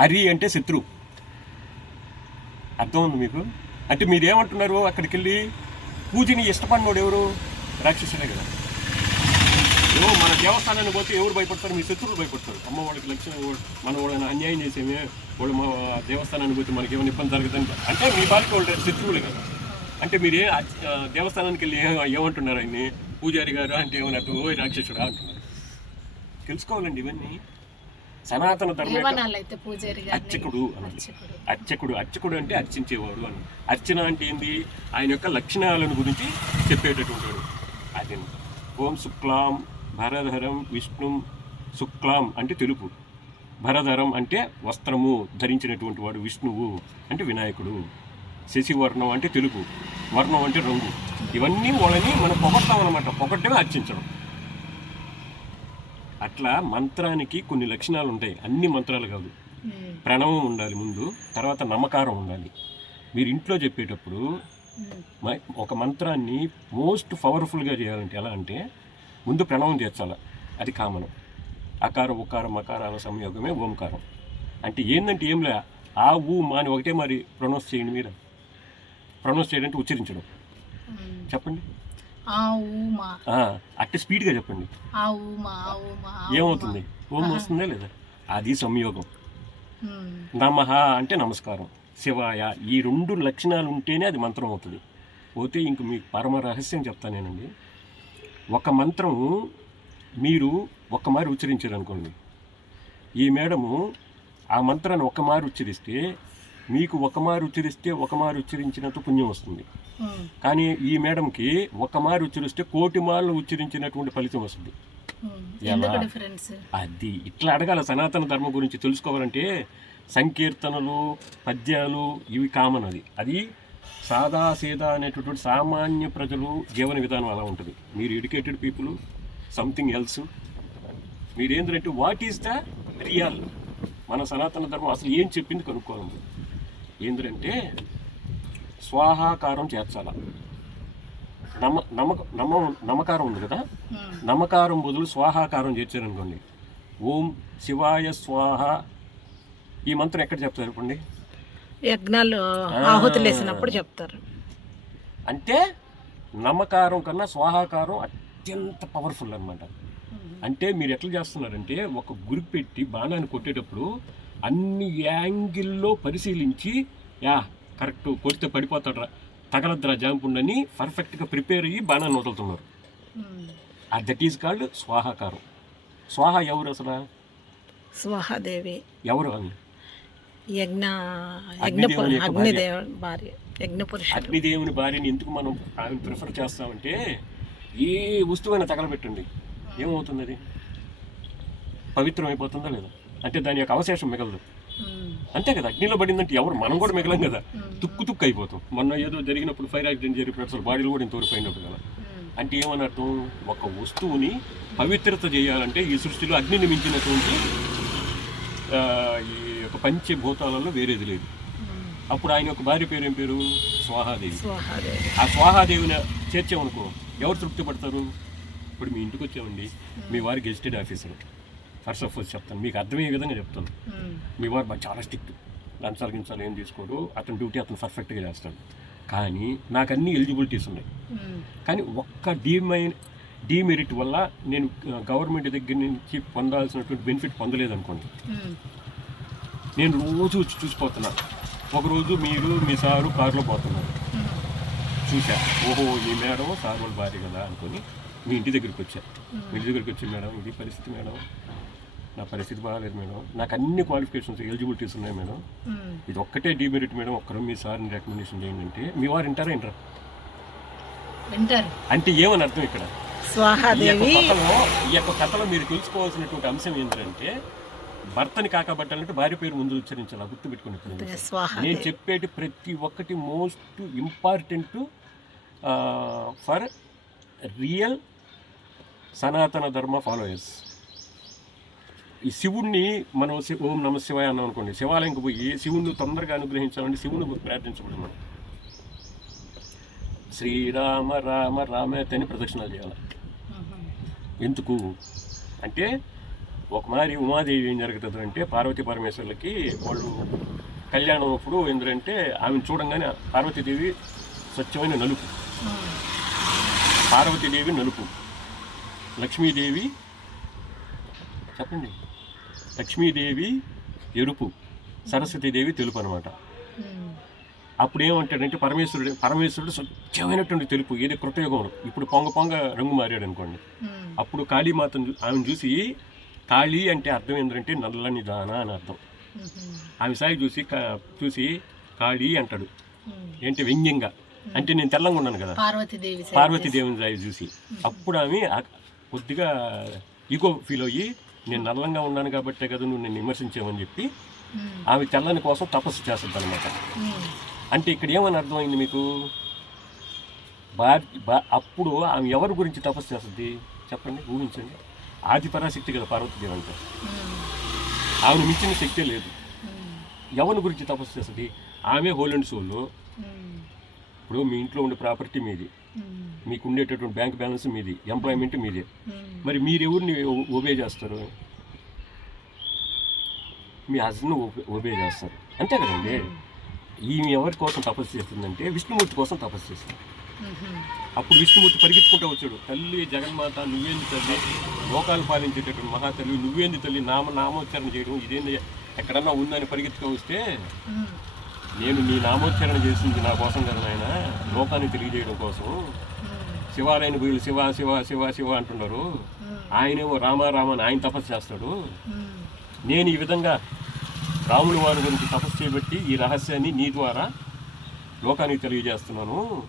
హరి అంటే శత్రువు. అర్థం ఉంది మీకు? అంటే మీరేమంటున్నారు, అక్కడికి వెళ్ళి పూజని ఇష్టపడినోడు ఎవరు? రాక్షసుడే కదా. మన దేవస్థానాన్ని పోతే ఎవరు భయపడతారు? మీ శత్రువులు భయపడతారు. అమ్మ వాళ్ళకి లక్ష్యం, మనం వాళ్ళని అన్యాయం చేసేమే, వాళ్ళు మా దేవస్థానాన్ని పోతే మనకి ఏమైనా ఇబ్బంది జరుగుతుంది అంటే మీ బాలికి వాళ్ళు శత్రువులే కదా. అంటే మీరు దేవస్థానానికి వెళ్ళి ఏమంటున్నారు ఆయన్ని? పూజారి గారు అంటే ఏమన్నా ఓ రాక్షసుడా అంటున్నారు. తెలుసుకోవాలండి ఇవన్నీ. సనాతన ధర్మ అర్చకుడు అర్చకుడు అంటే అర్చించేవాడు అని. అర్చన అంటే ఏంది? ఆయన యొక్క లక్షణాలను గురించి చెప్పేటటువంటి అది. ఓం శుక్లాం భరధరం విష్ణు. శుక్లాం అంటే తెలుపు, భరధరం అంటే వస్త్రము ధరించినటువంటి వాడు విష్ణువు అంటే వినాయకుడు. శశివర్ణం అంటే తెలుపు, వర్ణం అంటే రంగు. ఇవన్నీ వాళ్ళని మనం పొగడతామన్నమాట. పొగడ్డమే అర్చించడం. అట్లా మంత్రానికి కొన్ని లక్షణాలు ఉంటాయి. అన్ని మంత్రాలు కాదు. ప్రణవం ఉండాలి ముందు, తర్వాత నమకారం ఉండాలి. మీరు ఇంట్లో చెప్పేటప్పుడు ఒక మంత్రాన్ని మోస్ట్ పవర్ఫుల్గా చేయాలంటే ఎలా అంటే ముందు ప్రణవం చేర్చాలి. అది కామనం. అకార ఉకార మకారాల సంయోగమే ఓంకారం. అంటే ఏంటంటే ఏంలే ఆ ఊ మా అని ఒకటే మరి ప్రొనౌన్స్ చేయండి. మీరు ప్రొనౌన్స్ చేయడం అంటే ఉచ్చరించడం. చెప్పండి. అట్టే స్పీడ్గా చెప్పండి. ఏమవుతుంది? ఓం వస్తుందా లేదా? అది సంయోగం. నమః అంటే నమస్కారం, శివాయ. ఈ రెండు లక్షణాలు ఉంటేనే అది మంత్రం అవుతుంది. పోతే ఇంక మీకు పరమ రహస్యం చెప్తానేనండి. ఒక మంత్రం మీరు ఒక్కమారి ఉచ్చరించారు అనుకోండి, ఈ మేడము ఆ మంత్రాన్ని ఒక్కమారి ఉచ్చరిస్తే మీకు ఒకమారి ఉచ్చరించినంత పుణ్యం వస్తుంది. కానీ ఈ మేడంకి ఒకమారి ఉచ్చరిస్తే 1,000,000 మార్లు ఉచ్చరించినటువంటి ఫలితం వస్తుంది. అది ఇట్లా అడగాల. సనాతన ధర్మం గురించి తెలుసుకోవాలంటే సంకీర్తనలు, పద్యాలు ఇవి కామన్. అది సాదాసీదా అనేటటువంటి సామాన్య ప్రజలు జీవన విధానం అలా ఉంటుంది. మీరు ఎడ్యుకేటెడ్ పీపుల్ సంథింగ్ ఎల్స్. మీరేంటంటే వాట్ ఈస్ ద రియల్? మన సనాతన ధర్మం అసలు ఏం చెప్పింది కనుక్కోవాలి. ఏంటంటే స్వాహాకారం చేర్చాల. నమకారం ఉంది కదా, నమకారం బదులు స్వాహాకారం చేర్చారనుకోండి. ఓం శివాయ స్వాహ. ఈ మంత్రం ఎక్కడ చెప్తారు చెప్పండి? యజ్ఞాలు ఆహుతులు వేసినప్పుడు చెప్తారు. అంటే నమకారం కన్నా స్వాహాకారం అత్యంత పవర్ఫుల్ అనమాట. అంటే మీరు ఎట్లా చేస్తున్నారంటే ఒక గురి పెట్టి బాణాన్ని కొట్టేటప్పుడు అన్ని యాంగిల్లో పరిశీలించి కరెక్ట్ కొడితే పడిపోతాడరా, తగలద్రా జాంపుండని పర్ఫెక్ట్గా ప్రిపేర్ అయ్యి బాణాన్ని వదులుతున్నారు. దట్ ఈజ్ కాల్డ్ స్వాహాకారం. స్వాహ ఎవరు అసలు? స్వాహాదేవి ఎవరు? అని అగ్నిదేవుని భార్యని ఎందుకు మనం ఆమెను ప్రిఫర్ చేస్తామంటే, ఏ వస్తువైనా తగలబెట్టండి ఏమవుతుంది? అది పవిత్రం అయిపోతుందా లేదా? అంటే దాని యొక్క అవశేషం మిగలదు. అంతే కదా. అగ్నిలో పడిందంటే ఎవరు? మనం కూడా మిగలం కదా, తుక్కు అయిపోతాం. మొన్న ఏదో జరిగినప్పుడు ఫైర్ యాక్సిడెంట్ జరిగినప్పుడు అసలు బాడీలు కూడా ఇంతవరకు అయినప్పుడు కదా. అంటే ఏమని అర్థం? ఒక వస్తువుని పవిత్రత చేయాలంటే ఈ సృష్టిలో అగ్నిని మించినటువంటి ఈ యొక్క పంచభూతాలలో వేరేది లేదు. అప్పుడు ఆయన యొక్క భార్య పేరు ఏం పేరు? స్వాహాదేవి. ఆ స్వాహాదేవిని చేర్చామనుకో ఎవరు తృప్తి పడతారు? ఇప్పుడు మీ ఇంటికి వచ్చామండి, మీ వారి gazetted officer. First of all చెప్తాను, మీకు అర్థమయ్యే విధంగా చెప్తాను. మీ వారు చాలా స్ట్రిక్ట్, లంచాలు ఏం తీసుకోడు, అతని డ్యూటీ అతను పర్ఫెక్ట్గా చేస్తాడు. కానీ నాకు అన్ని ఎలిజిబిలిటీస్ ఉన్నాయి. కానీ ఒక్క డీమెరిట్ వల్ల నేను గవర్నమెంట్ దగ్గర నుంచి పొందాల్సినటువంటి బెనిఫిట్ పొందలేదనుకోండి. నేను రోజు వచ్చి చూసిపోతున్నాను. ఒకరోజు మీరు మీ సారు కారులో పోతున్నారు, చూసా, ఓహో ఈ మేడం సార్ వాళ్ళ భార్య కదా అనుకొని మీ ఇంటి దగ్గరికి వచ్చా. మీ ఇంటి దగ్గరికి వచ్చి, మేడం ఇది పరిస్థితి మేడం, నా పరిస్థితి బాగాలేదు మేడం, నాకు అన్ని క్వాలిఫికేషన్స్ ఎలిజిబిలిటీస్ ఉన్నాయి మేడం, ఇది ఒక్కటే డీమెరిట్ మేడం, ఒక్కరు మీ సార్ని రికమెండేషన్ చేయండి అంటే మీ వారు వింటారా? అంటే ఏమని అర్థం ఇక్కడ? ఈ యొక్క కథలో మీరు తెలుసుకోవాల్సినటువంటి అంశం ఏంటంటే, భర్తని కాకబట్టాలంటే భార్య పేరు ముందు ఉచ్చరించాలి. గుర్తుపెట్టుకుని నేను చెప్పేటి ప్రతి ఒక్కటి మోస్ట్ ఇంపార్టెంట్ ఫర్ రియల్ సనాతన ధర్మ ఫాలోయర్స్. ఈ శివుణ్ణి మనం ఓం నమ శివాయ అన్నాం అనుకోండి, శివాలయంకి పోయి శివుణ్ణి తొందరగా అనుగ్రహించాలంటే శివుని ప్రార్థించకూడదు. మనం శ్రీరామ రామ రామేత అని ప్రదక్షిణాలు చేయాలి. ఎందుకు అంటే ఒకమారి ఉమాదేవి ఏం జరుగుతుంది అంటే పార్వతీ పరమేశ్వర్లకి వాళ్ళు కళ్యాణం అప్పుడు ఏంటంటే ఆమెను చూడంగానే పార్వతీదేవి స్వచ్ఛమైన నలుపు, పార్వతీదేవి నలుపు, లక్ష్మీదేవి చెప్పండి, లక్ష్మీదేవి ఎరుపు, సరస్వతీదేవి తెలుపు అనమాట. అప్పుడు ఏమంటాడంటే పరమేశ్వరుడు స్వచ్ఛమైనటువంటి తెలుపు, ఏది కృతయుగంలో. ఇప్పుడు పొంగ రంగు మారాడు అనుకోండి. అప్పుడు కాళీమాతను ఆమెను చూసి, కాళీ అంటే అర్థం ఏంటంటే నల్లని దాన అని అర్థం. ఆమె సాయి చూసి కాళీ అంటాడు, ఏంటి వ్యంగ్యంగా, అంటే నేను తెల్లంగా ఉన్నాను కదా, పార్వతీదేవిని సాయి చూసి. అప్పుడు ఆమె కొద్దిగా ఈగో ఫీల్ అయ్యి, నేను నల్లంగా ఉన్నాను కాబట్టే కదా నువ్వు నేను విమర్శించామని చెప్పి ఆమె తెల్లని కోసం తపస్సు చేస్తుంది అనమాట. అంటే ఇక్కడ ఏమని అర్థమైంది మీకు? అప్పుడు ఆమె ఎవరి గురించి తపస్సు చేస్తుంది చెప్పండి, ఊహించండి. ఆది పరాశక్తి కదా పార్వతీదేవి అంటే, ఆమెను మించిన శక్తే లేదు. ఎవరి గురించి తపస్సు చేస్తుంది? ఆమె హోల్ అండ్ సోల్. ఇప్పుడు మీ ఇంట్లో ఉండే ప్రాపర్టీ మీది, మీకు ఉండేటటువంటి బ్యాంక్ బ్యాలెన్స్ మీది, ఎంప్లాయ్మెంట్ మీదే. మరి మీరు ఎవరిని ఒబే చేస్తారు? మీ హస్బెండ్ ఒబే చేస్తారు, అంతే కదండి. ఈమె ఎవరి కోసం తపస్సు చేస్తుందంటే విష్ణుమూర్తి కోసం తపస్సు చేస్తుంది. అప్పుడు విష్ణుమూర్తి పరిగెత్తుకుంటూ వచ్చాడు, తల్లి జగన్మాత నువ్వేంది తల్లి, లోకాలు పాలించేటటువంటి మహాతల్లి నువ్వేంది తల్లి, నామోచ్చారణ చేయడం ఇదేంది ఎక్కడన్నా ఉందని పరిగెత్తుకు వస్తే, నేను నీ నామోచ్చారణ చేసింది నా కోసం కదా నాయన, లోకాన్ని తెలియజేయడం కోసం. శివాలయాన్ని వీళ్ళు శివ శివ శివ శివ అంటున్నారు, ఆయనేమో రామ రామ అని ఆయన తపస్సు చేస్తాడు. నేను ఈ విధంగా రాముడి వారి గురించి తపస్సు చేయబట్టి ఈ రహస్యాన్ని నీ ద్వారా లోకానికి తెలియజేస్తున్నాను.